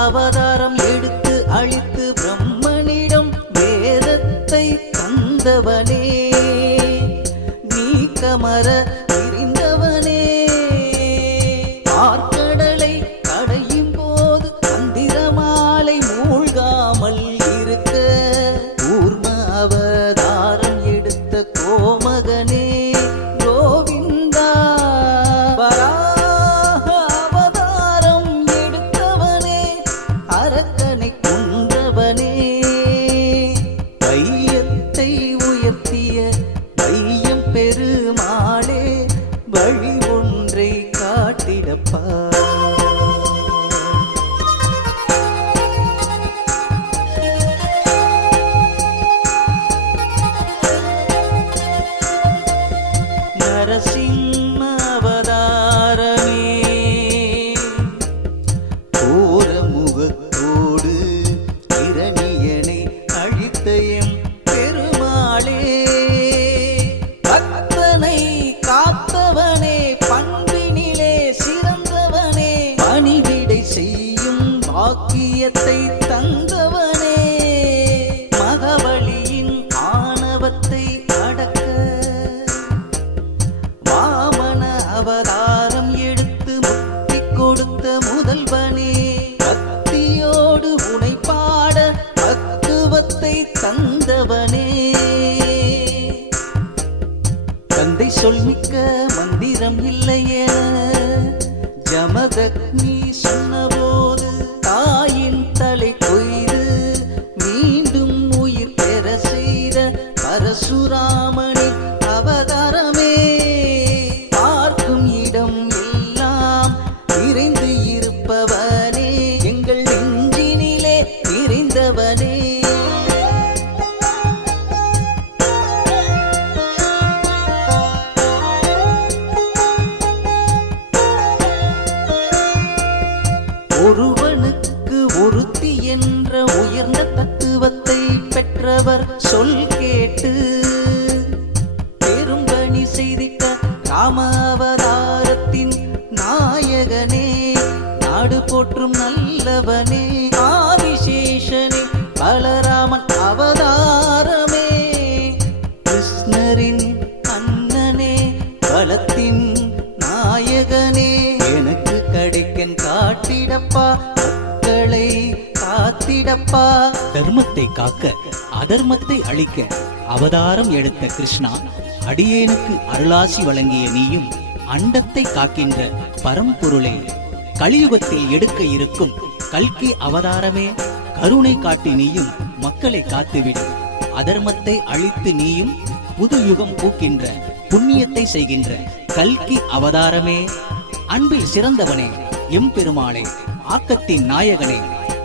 அவதாரம் எடுத்து அழித்து பிரம்மனிடம் வேதத்தை தந்தவனே. நீக்கமர தெரிந்தவனே பார்க்கடலை காட்டிடப்பா பாக்கியத்தை நிறைந்தவனே தர்மத்தை காக்க அதர்மத்தை அழிக்க அவதாரம் எடுத்த கிருஷ்ணா அடியேனுக்கு அருளாசி வழங்கிய நீயும் அண்டத்தை காக்கின்ற பரம்பொருளே. கலியுகத்தில் எடுக்க இருக்கும் கல்கி அவதாரமே கருணை காட்டி நீயும் மக்களை காத்துவிடு. அதர்மத்தை அழித்து நீயும் புது யுகம் பூக்கின்ற புண்ணியத்தை செய்கின்ற கல்கி அவதாரமே. அன்பில் சிறந்தவனே எம்பெருமாளே ஆக்கத்தின் நாயகனே.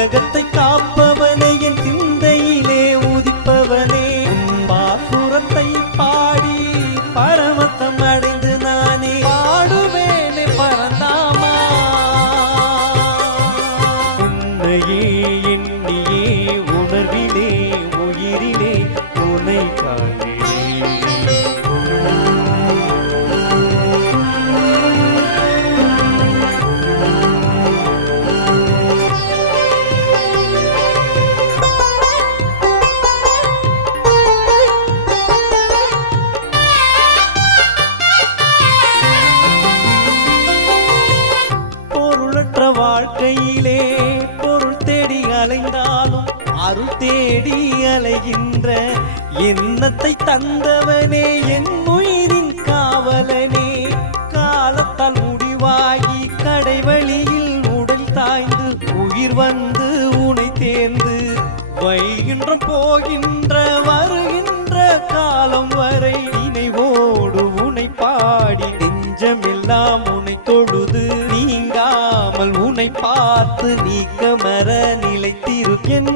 உலகத்தை காப்ப களைகின்ற எண்ணத்தை தந்தவனே என் உயிரின் காவலனே. காலத்தால் முடிவாகி கடைவழியில் உடல் தாய்ந்து உயிர் வந்து உனை தேர்ந்து வைகின்ற போகின்ற வருகின்ற காலம் வரை நினைவோடு உனை பாடி நெஞ்சமெல்லாம் உனை தொழுது நீங்காமல் உனை பார்த்து நீக்கமர நிலைத்திரு. என்